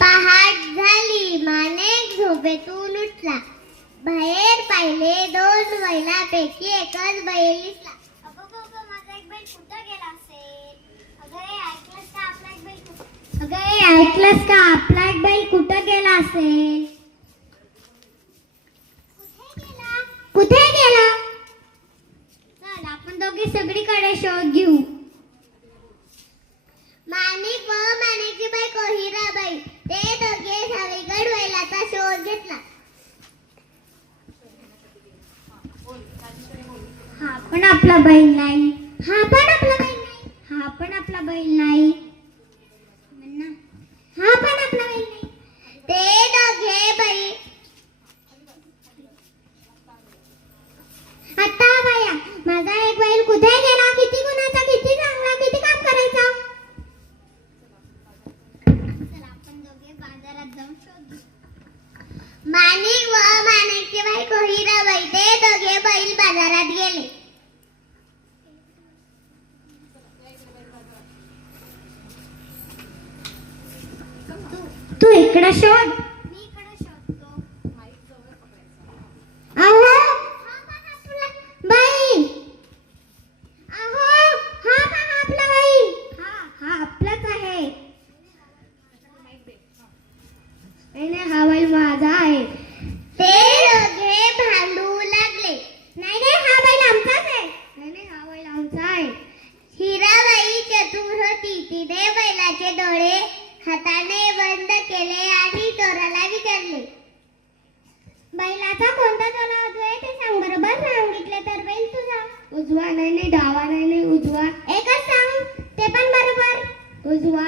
पहाट झाली, माणिक झोपेतून उठला. बाहेर पाहिले, 2 बैलांपैकी एकच बैल दिसला. अगं माझा एक बैल कुठं गेला असेल? ऐकलंस का आपला एक बैल कुठं गेला असेल? कुठे गेला? चल आपण दोघे सगळीकडे शोध घेऊ. माणिक व माणिकची बायको हिराबाई ते दोघे सगळीकडे बैलाचा शोध घेतला. हा पण आपला बैल नाही. ते दोघे बैल आता बाया, माझा एक बैल कुठे गेला? किती गुणाचा, किती चांगला, किती काम करायचा. चला आपण दोघे बाजारात जाऊन शोधू. माणिक व माणिकची बायको हिराबाई ते दोघे बैल बाजारात गेले. तू इकडे शोध, मी इकडे शोधतो. अहो हा बघा आपला बैल. हा आपलाच आहे. नाही, हा बैल माझा आहे. ते दोघे भांडू लागले. नाही, हा बैल आमचाच आहे. नाही, हा बैल आमचा आहे. हिराबाई चतुर होती. तिने बैलाचे डोळे हाताने बंद केले आणि चोराला विचारले, बैलाचा कोणता चोला आहे ते सांग. बरोबर सांगितले तर बैल तुझा. उजवा. नाही, डावा. नाही, उजवा. एकच सांग, ते पण बरोबर. उजवा.